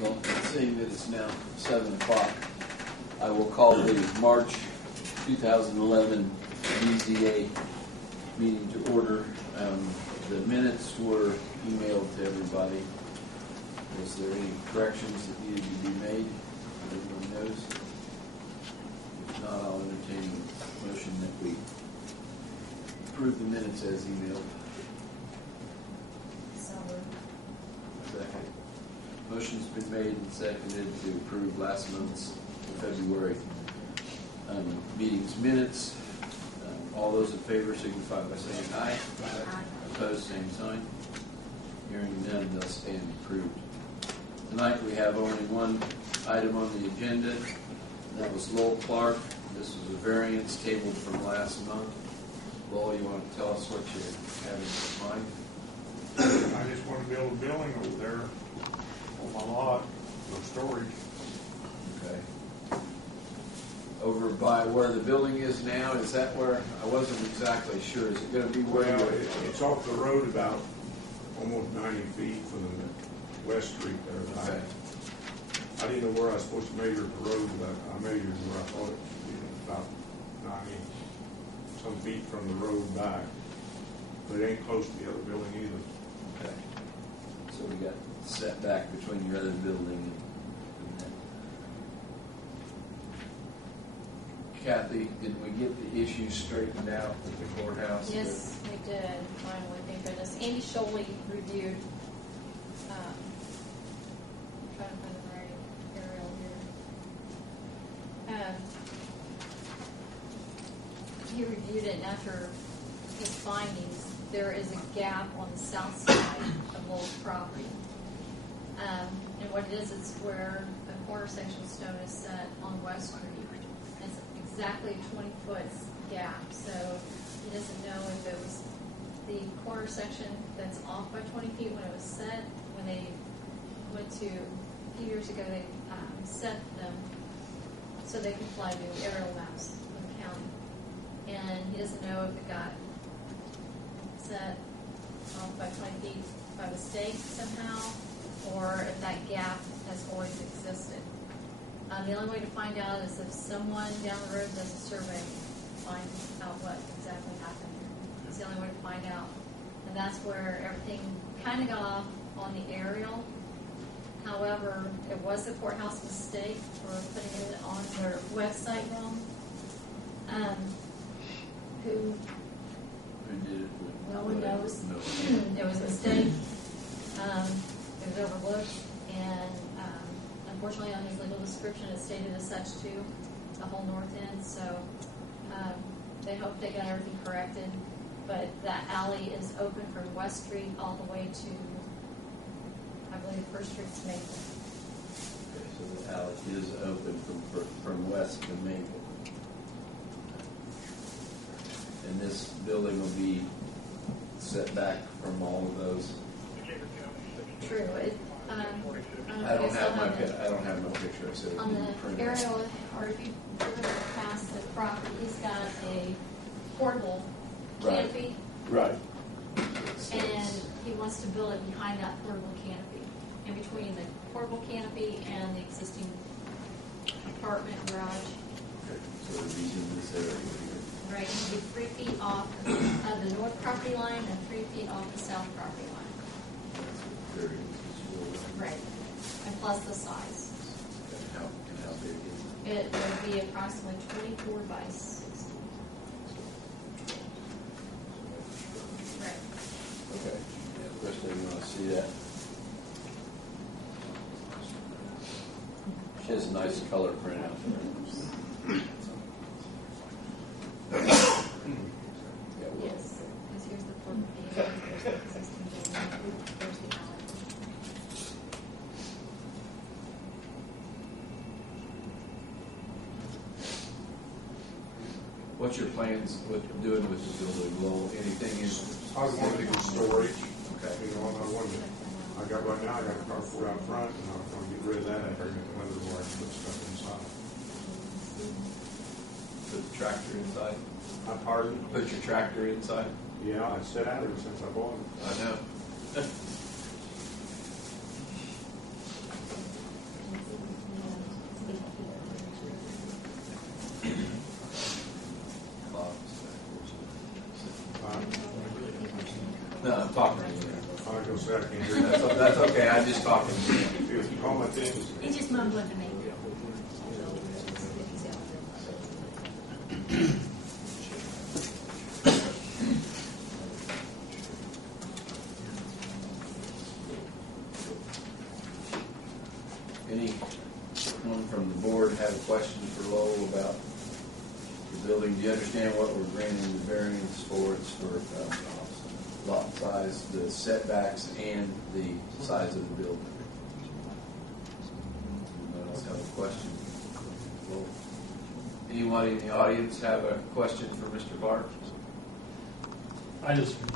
Well, seeing that it's now 7 o'clock, I will call the March 2011 BZA meeting to order. The minutes were emailed to everybody. Was there any corrections that needed to be made? Everyone knows. If not, I'll entertain a motion that we approve the minutes as emailed. Second. Motion's been made and seconded to approve last month's February meeting's minutes. All those in favor signify by saying aye. Aye. Opposed, same sign. Hearing none, they'll stand approved. Tonight we have only one item on the agenda. That was Lowell Clark. This was a variance tabled from last month. Lowell, you want to tell us what you have in mind? I just want to build a building over there on my lot for storage. Okay. Over by where the building is now, is that where? I wasn't exactly sure. Is it going to be where? Well, it's off the road about almost 90 feet from the West Street there. Okay. I didn't know where I was supposed to measure the road, but I measured where I thought it would be, about 90 some feet from the road back. But it ain't close to the other building either. Okay. So we got setback between your other building and that. Kathy, did we get the issues straightened out with the courthouse? Yes, we did. Finally, thank goodness. Andy Sholey reviewed. I'm trying to find the right aerial here. He reviewed it, and after his findings, there is a gap on the south side of Lowell's property. And what it is, it's where the corner section stone is set on West Street. It's exactly a 20-foot gap, so he doesn't know if it was the corner section that's off by 20 feet when it was set. When they went to, a few years ago, they set them so they could fly new aerial maps of the county. And he doesn't know if it got set off by 20 feet by mistake somehow, or if that gap has always existed. The only way to find out is if someone down the road does a survey, find out what exactly happened. It's the only way to find out. And that's where everything kind of got off on the aerial. However, it was the courthouse mistake for putting it on their website wrong. Who did it? No one knows. No. It was a mistake. It was overlooked, and unfortunately on his legal description it stated as such too, the whole north end, so they hope they got everything corrected. But that alley is open from West Street all the way to, I believe, First Street to Maple. Okay, so the alley is open from west to Maple. And this building will be set back from all of those. True. I don't have no picture. I said on the aerial, or if you look past the property, he's got a portable canopy. Right. And he wants to build it behind that portable canopy, in between the portable canopy and the existing apartment garage. Okay, so it'll be in this area here. Right, it'll be 3 feet off of the north property line and 3 feet off the south property line. That's what variance is for. Right, and plus the size. And how big is it? It would be approximately 24 by 60. Right. Okay. Yeah, first thing you want to see that. She has a nice color print out there. Yes, because here's the portable canopy, there's the existing building, there's the alley. What's your plans with doing with the building? Lowell? Anything in? I want to do storage. Okay. You know, I got right now, I got a carport out front, and I was going to get rid of that after I get the weather where I can put stuff inside. Put the tractor inside? Pardon? Put your tractor inside? Yeah, I've sat out ever since I bought it. I know. That's okay, I'm just talking. If all my things, He's just mumbling to me. Anyone from the board have a question for Lowell about the building? Do you understand what we're granting the variance for? It's for lot size, the setbacks, and the size of the building. Anyone else have a question? Well, anyone in the audience have a question for Mr. Clark?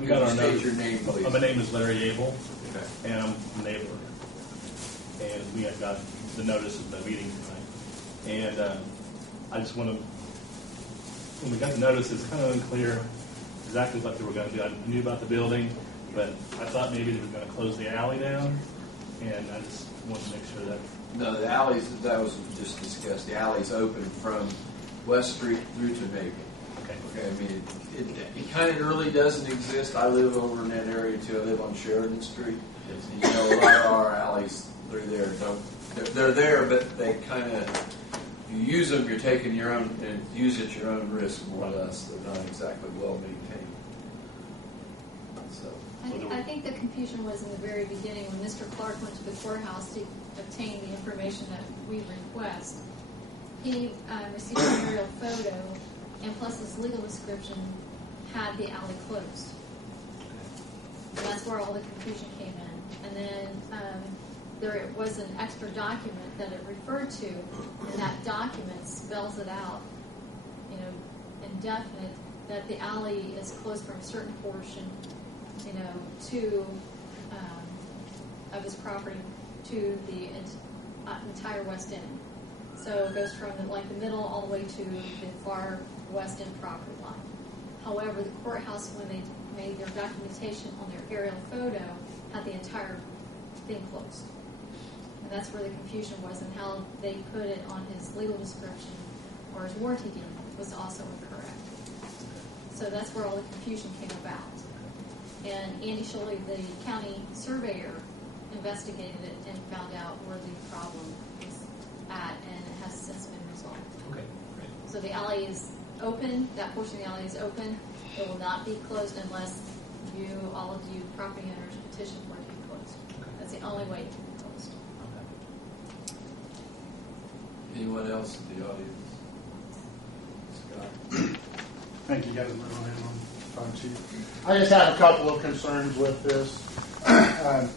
We got our State notice. your name, please. My name is Larry Abel, Okay. and I'm a neighbor. And we had got the notice of the meeting tonight. And I just want to, when we got the notice, it's kind of unclear exactly what they were going to do. I knew about the building, but I thought maybe they were going to close the alley down, and I just wanted to make sure that. No, the alleys, that was just discussed. The alley's open from West Street through to Macon. Okay, I mean, it kind of really doesn't exist. I live over in that area too. I live on Sheridan Street. And, you know, a lot of our alleys through there they're there, but they kind of, you use them, you're taking your own, and use at your own risk, more or less. They're not exactly well maintained. So. I think the confusion was in the very beginning when Mr. Clark went to the courthouse to obtain the information that we request. He received an aerial photo, and plus his legal description had the alley closed. And that's where all the confusion came in. And then there was an extra document that it referred to, and that document spells it out, you know, indefinite, that the alley is closed from a certain portion, you know, to of his property to the entire west end. So it goes from the middle all the way to the far west end property line. However, the courthouse, when they made their documentation on their aerial photo, had the entire thing closed. And that's where the confusion was, and how they put it on his legal description or his warranty deed was also incorrect. So that's where all the confusion came about. And Andy Sholey, the county surveyor, investigated it and found out where the problem is at, and it has since been resolved. Okay, great. So the alley is open, that portion of the alley is open. It will not be closed unless all of you property owners petition for it to be closed. Okay. That's the only way it can be closed. Anyone else in the audience? Scott? Thank you, guys. I just have a couple of concerns with this.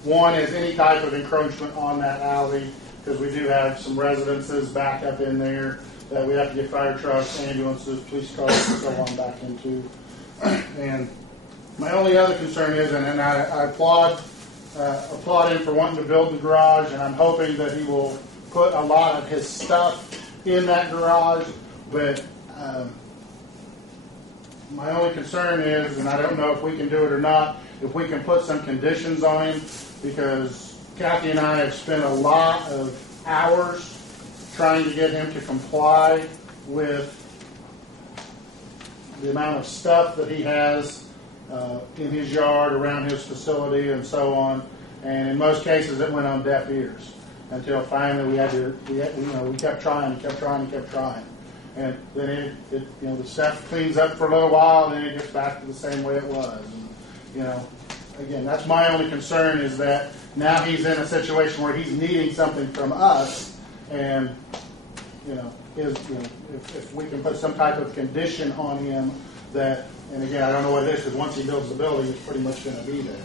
One is any type of encroachment on that alley, because we do have some residences back up in there that we have to get fire trucks, ambulances, police cars, and so on back into. And my only other concern is, and I applaud him for wanting to build the garage, and I'm hoping that he will put a lot of his stuff in that garage, but my only concern is, and I don't know if we can do it or not, if we can put some conditions on him, because Kathy and I have spent a lot of hours trying to get him to comply with the amount of stuff that he has in his yard, around his facility, and so on. And in most cases, it went on deaf ears until finally we kept trying and kept trying and kept trying. And then the stuff cleans up for a little while, and then it gets back to the same way it was. And, again, that's my only concern, is that now he's in a situation where he's needing something from us, and if we can put some type of condition on him that, and again, I don't know what it is, because once he builds the building, it's pretty much going to be there.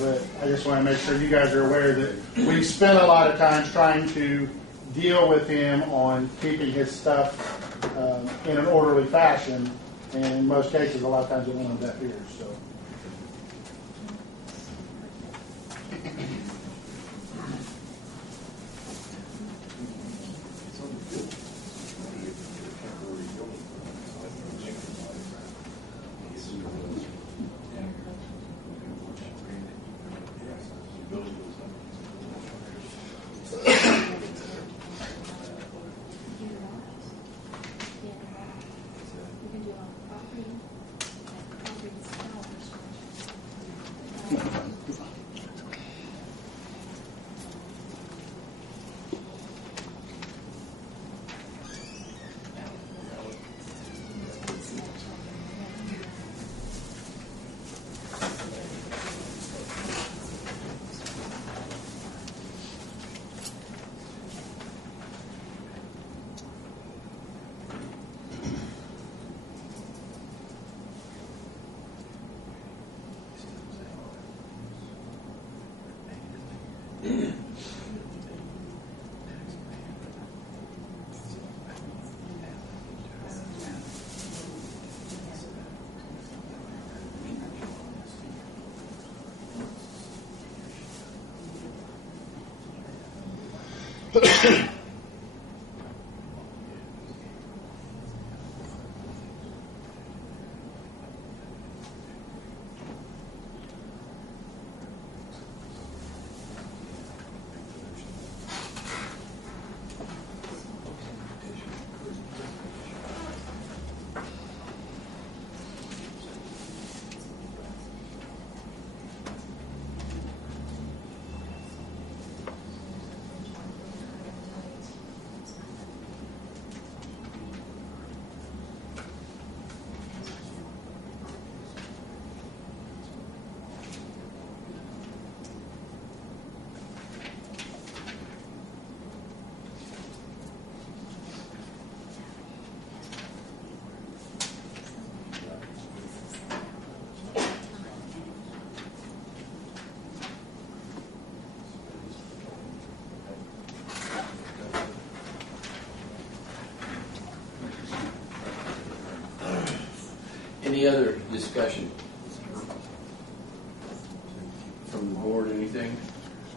But I just want to make sure you guys are aware that we've spent a lot of time trying to deal with him on keeping his stuff in an orderly fashion, and in most cases, a lot of times it went on deaf ears. So. Any other discussion from the board, anything?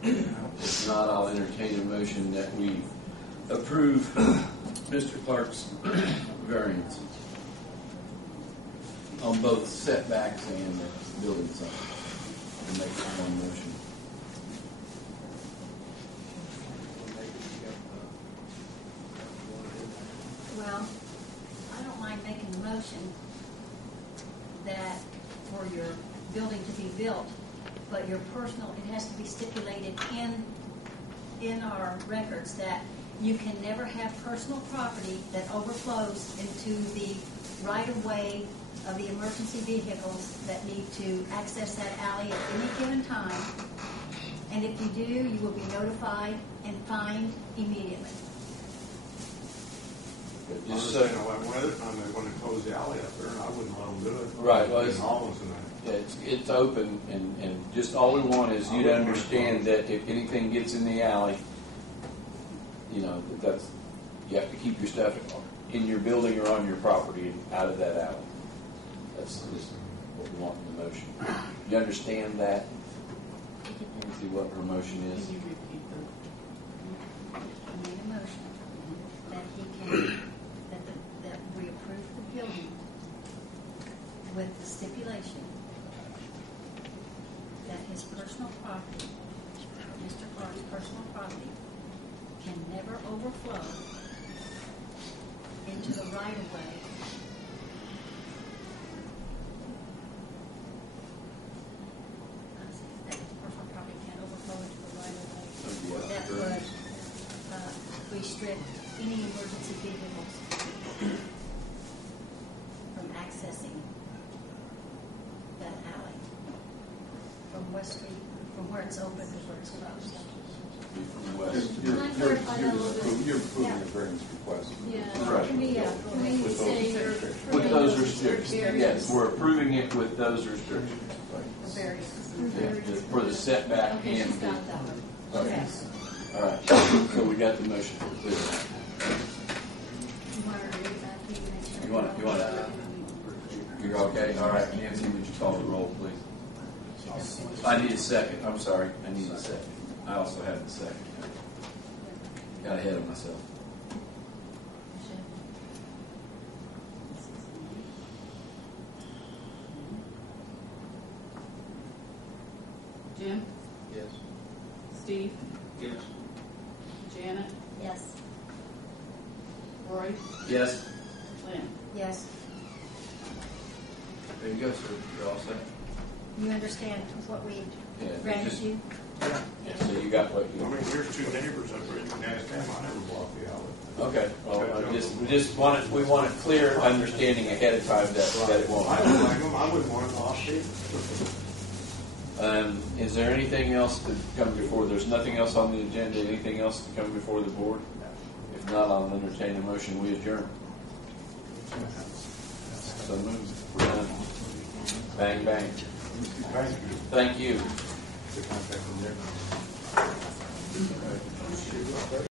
If not, I'll entertain a motion that we approve Mr. Clark's variance on both setbacks and the building side. And make it one motion. Well, I don't mind making the motion that for your building to be built, but your personal, it has to be stipulated in our records that you can never have personal property that overflows into the right-of-way of the emergency vehicles that need to access that alley at any given time. And if you do, you will be notified and fined immediately. But Just just so, so, one other time they want to close the alley up there, and I wouldn't let them do it. Right, well, it's- In Hollis and that. yeah, it's open, and just all we want is you to understand that if anything gets in the alley, you know, that's, you have to keep your stuff in your building or on your property and out of that alley. That's just what we want in the motion. You understand that? Let me see what her motion is. I made a motion that he can, that we approve the building with the stipulation that his personal property, Mr. Clark's personal property, can never overflow into the right-of-way. That his personal property can't overflow into the right-of-way. That would restrict any emergency vehicles from accessing that alley from West Street, from where it's open to where it's closed. From the west. Can I clarify that a little bit? You're approving Yeah. the variance request. Yeah, Right. can we With say those you're restrictions. With approving those those restrictions, yes, variance? we're approving it with those restrictions. The variance. Yeah, just for the setback Okay, and she's the. got that one. Okay. Okay. All right, so we got the motion for clear. You want to read that, you make sure. You want to, you're okay? All right, Nancy, would you call the roll, please? I need a second, I'm sorry, I need a second. I also have a second. Got ahead of myself. Jim? Yes. Steve? Yes. Janet? Yes. Roy? Yes? Lynn? Yes. There you go, sir, you're all set. You understand what we Yeah, granted just- you? Yeah, so you got what I you. mean, here's two neighbors up there, you can ask them, I never blocked the alley. Okay, well, we just want it, we want a clear understanding ahead of time that it won't I happen. don't like them, I wouldn't want it lost either. Is there anything else to come before? There's nothing else on the agenda. Anything else to come before the board? If not, I'll entertain a motion. We adjourn. So moved. We're done. Bang, bang. Thank you. Thank you. The contact from there. Okay.